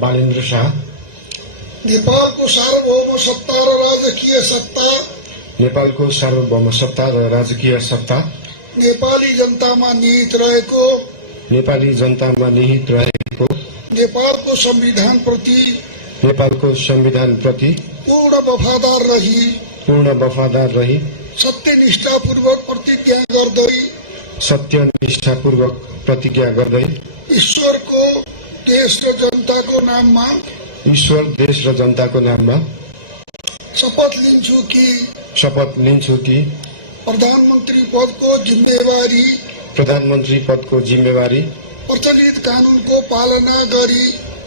बालेन्द्र शाह। नेपालको सार्वभौम सत्ता र राजकीय सत्ता नेपालको सार्वभौम सत्ता र राजकीय सत्ता नेपाली जनतामा निहित रहेको नेपाली जनतामा निहित रहेको नेपालको संविधानप्रति पूर्ण वफादार रही सत्यनिष्ठापूर्वक प्रतिज्ञा गर्दै ईश्वर, देश र जनताको नाममा शपथ लिन्छु कि प्रधानमन्त्री पदको जिम्मेवारी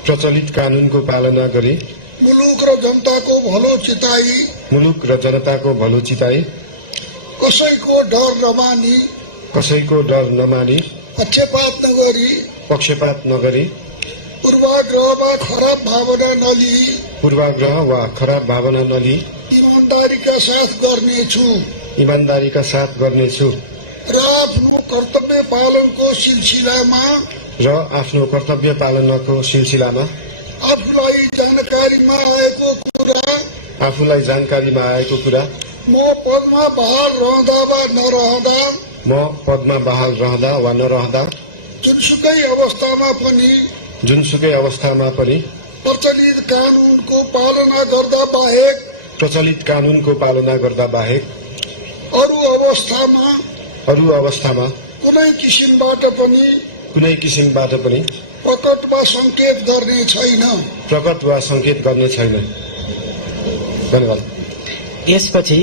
प्रचलित कानूनको पालना गरी मुलुक र जनताको भलो चिताई कसैको डर नमानी पक्षपात नगरी पूर्वाग्रह वा खराब भावना नलिई ईमानदारीका साथ गर्नेछु र आफ्नो कर्तव्य पालनको सिलसिलामा आफूलाई जानकारीमा आएको कुरा म पदमा बहाल रहँदा वा नरहँदा जुनसुकै अवस्थामा पनि प्रचलित कानूनको पालना गर्दा बाहेक अरू अवस्थामा कुनै किसिमबाट पनि प्रकट वा संकेत गर्ने छैन। धन्यवाद। यसपछि